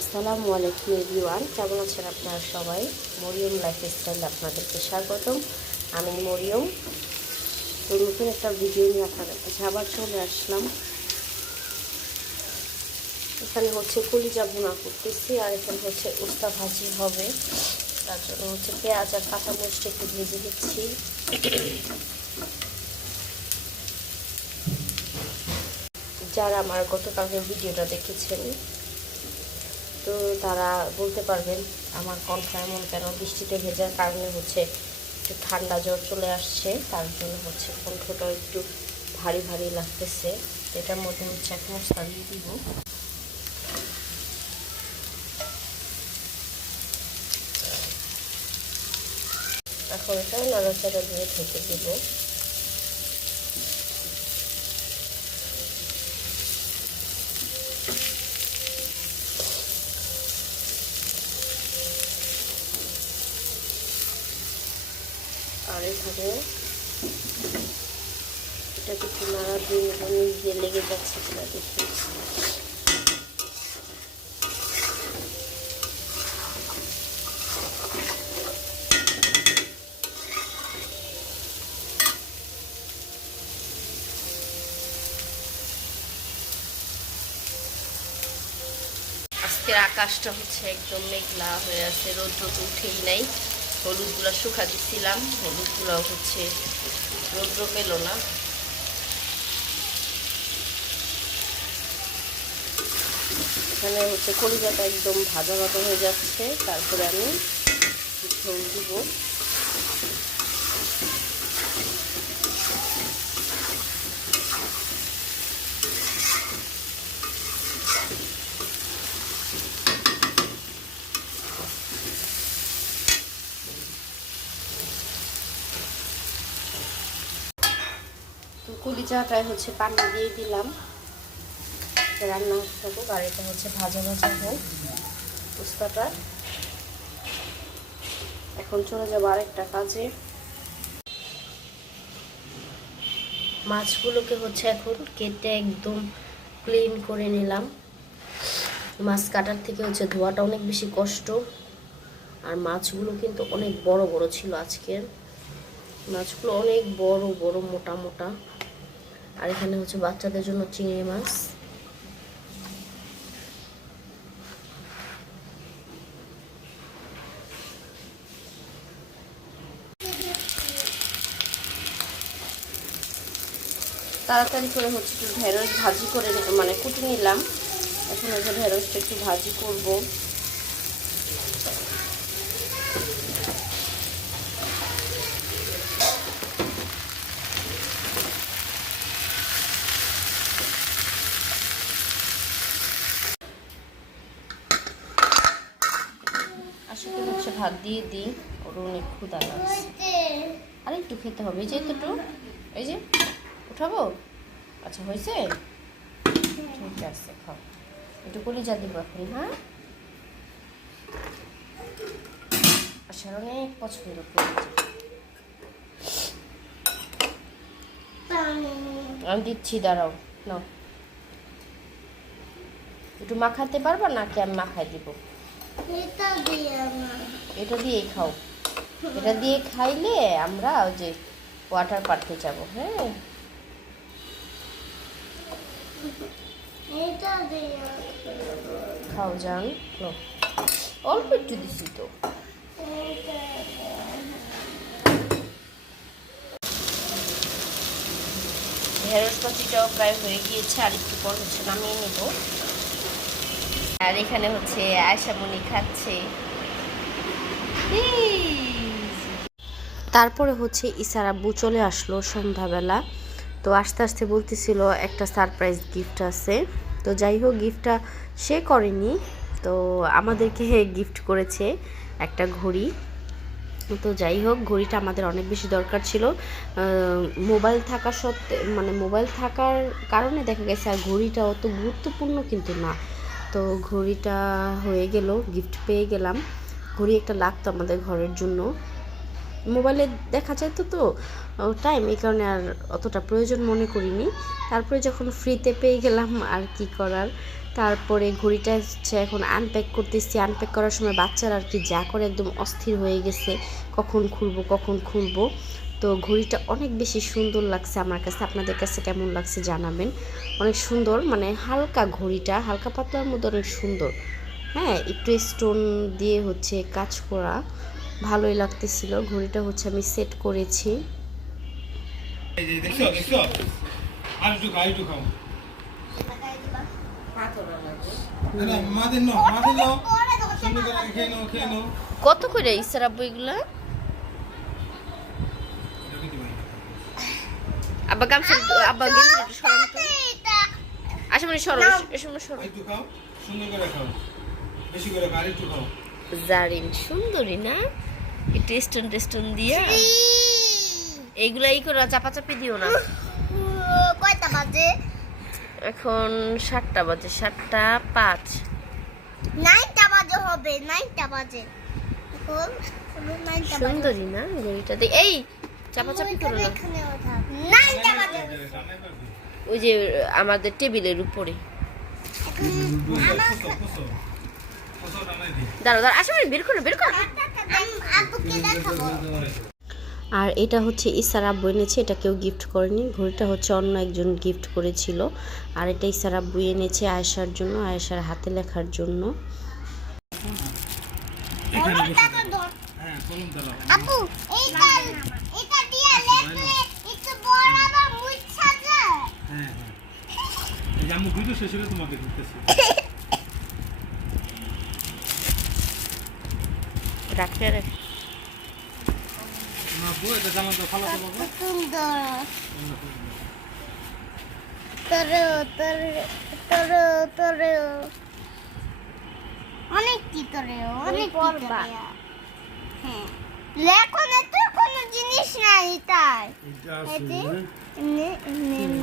আসসালামু আলাইকুম এভরিওয়ান, কেমন আছেন আপনারা সবাই? মরিয়ম লাইফস্টাইল আপনাদেরকে স্বাগতম। আমি মরিয়ম। তো নতুন একটা ভিডিও নিয়ে আপনাদের কাছে আবার চলে আসলাম। এখানে হচ্ছে কলিজা ভুনা করতেছি, আর এখানে হচ্ছে উস্তা ভাজি হবে। তার জন্য হচ্ছে পেঁয়াজ আর কাঁচামরিচটা একটু ভেজে দিচ্ছি। যারা আমার গতকালকের ভিডিওটা দেখেছেন তো তারা বলতে পারবেন আমার কণ্ঠ এমন কেন। বৃষ্টিতে ভেজার কারণে হচ্ছে একটু ঠান্ডা জ্বর চলে আসছে, তার জন্য হচ্ছে কণ্ঠটাও একটু ভারী ভারী লাগতেছে। এটার মধ্যে হচ্ছে এক মশলা দিয়ে দিব। এখন এটা নাড়াচাড়া দিয়ে ঢেকে দিব। আর এখানে এটা কিছু নাড়া দিয়ে নিজে লেগে যাচ্ছে কিনা দেখি। আজকের আকাশটা হচ্ছে একদম মেঘলা হয়ে আছে, রৌদ্র তো উঠেই নাই। হলুদগুলো শুকা দিচ্ছিলাম, হলুদগুলো হচ্ছে রৌদ্র পেল না। এখানে হচ্ছে কলিজাটা একদম ভাজা ভাজা হয়ে যাচ্ছে, তারপরে আমি ঝোল দিব। তো কলিজাটায় হচ্ছে পানি দিয়ে দিলাম, রান্না থাকুক, আর এটা হচ্ছে ভাজা ভাজা হোক উস্তাটা। এখন চলে যাবো আরেকটা কাজে। মাছগুলোকে হচ্ছে এখন কেটে একদম ক্লিন করে নিলাম। মাছ কাটার থেকে হচ্ছে ধোয়াটা অনেক বেশি কষ্ট। আর মাছগুলো কিন্তু অনেক বড় বড় ছিল আজকের। মাছগুলো অনেক বড় বড় মোটা মোটা। আর এখানে হচ্ছে বাচ্চাদের জন্য চিংড়ি মাছ। তাড়াতাড়ি করে হচ্ছে একটু ঢেঁড়স ভাজি করে মানে কুটে নিলাম। এখন হচ্ছে ঢেঁড়সটা একটু ভাজি করব। আসলে হচ্ছে ভাত দিয়ে দিই, ওর অনেক ক্ষুধা লাগছে। আর একটু খেতে হবে, এই যে এতটুকু, এই যে উঠাবো। আচ্ছা হয়েছে, ঠিক আছে, খাও। একটু কলিজা দিব এখন। হ্যাঁ, আসার অনেক পছন্দ কলিজা। আমি দিচ্ছি, দাঁড়াও, নাও। একটু মাখাতে পারবা নাকি আমি মাখাই দিব? এটা দিয়েই খাও। এটা দিয়ে খাইলে আমরা ওই যে ওয়াটার পার্কে যাবো। হ্যাঁ, খাও, যান। অল্প একটু দিছি তো। ঢেঁড়স পাতিটাও প্রায় হয়ে গিয়েছে, আর একটু পর হচ্ছে নামিয়ে নেব। আর এখানে হচ্ছে আয়শামণি খাচ্ছে। তারপরে হচ্ছে ইসার আব্বু চলে আসলো সন্ধ্যাবেলা। তো আস্তে আস্তে বলতেছিল একটা সারপ্রাইজ গিফট আছে। তো যাই হোক, গিফটটা সে করেনি, তো আমাদেরকে গিফট করেছে একটা ঘড়ি। তো যাই হোক, ঘড়িটা আমাদের অনেক বেশি দরকার ছিল। মোবাইল থাকা সত্ত্বে, মানে মোবাইল থাকার কারণে দেখা গেছে আর ঘড়িটা অত গুরুত্বপূর্ণ কিন্তু না। তো ঘড়িটা হয়ে গেল, গিফট পেয়ে গেলাম। ঘড়ি একটা লাগতো আমাদের ঘরের জন্য। মোবাইলে দেখা যায় তো টাইম, এই কারণে আর অতটা প্রয়োজন মনে করিনি। তারপরে যখন ফ্রিতে পেয়ে গেলাম আর কি করার। তারপরে ঘড়িটা হচ্ছে এখন আনপ্যাক করতেছি। আনপ্যাক করার সময় বাচ্চারা আর কি যা করে একদম অস্থির হয়ে গেছে, কখন খুলবো। তো ঘড়িটা অনেক বেশি সুন্দর লাগছে আমার কাছে, আপনাদের কাছে কেমন লাগছে জানাবেন। অনেক সুন্দর, মানে হালকা ঘড়িটা, হালকা পাতলার মধ্যে অনেক সুন্দর। হ্যাঁ, একটু স্টোন দিয়ে হচ্ছে কাজ করা, ভালোই লাগতেছিল। ঘড়িটা হচ্ছে আমি সেট করেছি। কত করে ইসারা বইগুলা? আব্বা গামছা, আব্বা গেঞ্জি একটু সরান তো। আচ্ছা মানে সরো, এসব সরো। একটু খাও, সুন্দর করে খাও, বেশি করে খাও, একটু খাও। জারিন সুন্দরী না, একটু স্টোন দিয়া এইগুলা ই করে চাপাচাপি দিও না। কয়টা বাজে এখন? 7টা বাজে, 7:05। 9টা বাজে হবে, 9টা বাজে এখন। সুন্দরী না ঘড়িটা? এই চাপাচাপি করো না। 9টা বাজে ওই যে আমাদের টেবিলের উপরে। দাঁড়াও, আসলে বের করো। আর এটা হচ্ছে ইসার আব্বু এনেছে, এটা কেউ গিফট করেনি। ঘড়িটা হচ্ছে অন্য একজন গিফট করেছিল। আর এটা ইসার আব্বু এনেছে আয়েশার জন্য, আয়েশার হাতে লেখার জন্য। রাখতে রে অনেক কি তোরে অনেক লেখো না তো কোনো জিনিস নাই তাই।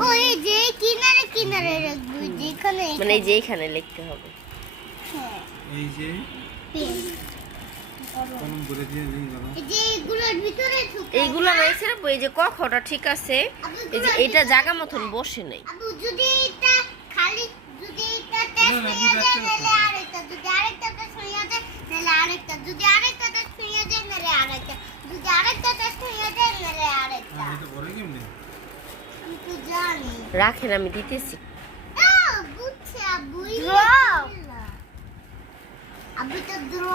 ওই যে কিনারে রাখবো, যেখানে মানে এই যে এখানে লিখতে হবে। এই যে এইগুলো রয়েছে না, এই যে কখটা ঠিক আছে, এই যে এটা জায়গা মতন বসে নাই। যদি এটা খালি, যদি এটা টেস্ট হয়ে যায় তাহলে আরেকটা, যদি আরেকটা টেস্ট হয়ে যায় তাহলে আরেকটা, যদি আরেকটা টেস্ট হয়ে যায় তাহলে আরেকটা, যদি আরেকটা টেস্ট হয়ে যায় তাহলে আরেকটা। এটা বড় কেমনে আমি তো জানি। রাখেন, আমি দিতেছি। বুঝছি আব্বু, আব্বু তো দ্র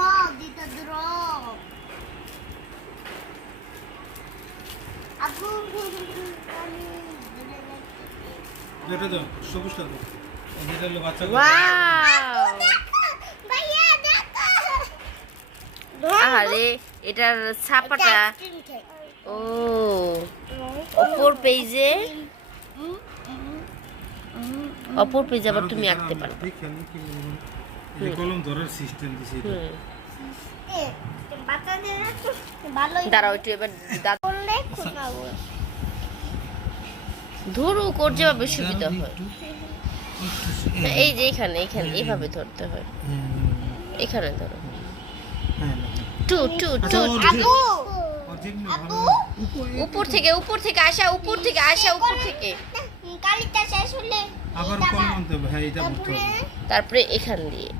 আব্বু এটা দাও, সবুজটা দাও। এটা হলো বাচ্চা। ওয়াও, ভাইয়া দেখো। আরে এটার ছাপাটা ও অপর পেজে, অপর পেজে আবার তুমি আঁকতে পারো। এই কলম ধরার সিস্টেম দিছে এটা। বাচ্চাদের ভালোই দাঁড়াও একটু, এবার দাঁত করলে শোনাবো। ধরু কর যেভাবে সুবিধা হয়। এই যে এখানে এইভাবে ধরতে হয়, এখানে ধরো। টু আব্বু উপর থেকে আসা, উপর থেকে কালিটা শেষ হলে আবার কলম আনতে হবে। হ্যাঁ, এটা করতে হবে। তারপরে এখান দিয়ে,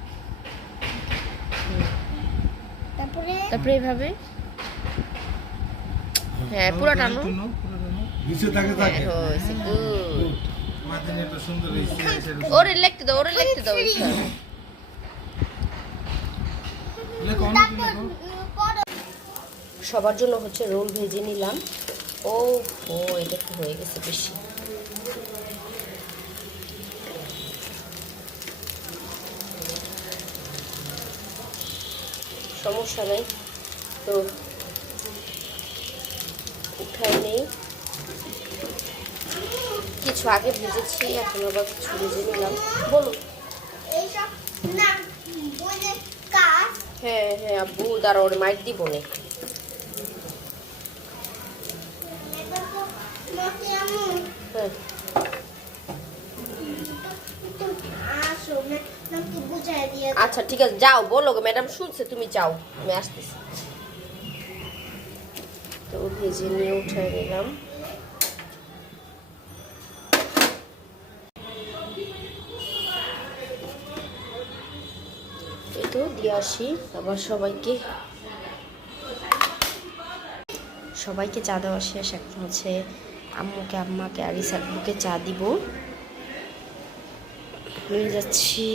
তারপরে এইভাবে। হ্যাঁ, পুরো টানো। নিচে থাকে। হয়েছে, গুড। মাদিনেটা সুন্দর হইছে। ওরে লিখতে দাও সবার জন্য হচ্ছে রোল ভেজে নিলাম। ও এটা তো হয়ে গেছে বেশি। সমস্যা নেই, তো উঠাই নেই। কিছু আগে ভেজেছি, এখন আবার কিছু ভেজে নিলাম। বলুন। হ্যাঁ আব্বু দাঁড়া, ওরে মাইর দিব না। হ্যাঁ আচ্ছা ঠিক আছে, যাও, বলো গো ম্যাডাম শুনছে, তুমি যাও, আমি আসতেছি। তো ভেজে নিয়ে উঠাই নিলাম। এই তো দিয়ে আসি আবার সবাইকে চা দেওয়া শেষ। এখন হচ্ছে আম্মুকে, আম্মাকে আর ইসাককে চা দিব। নিয়ে যাচ্ছি।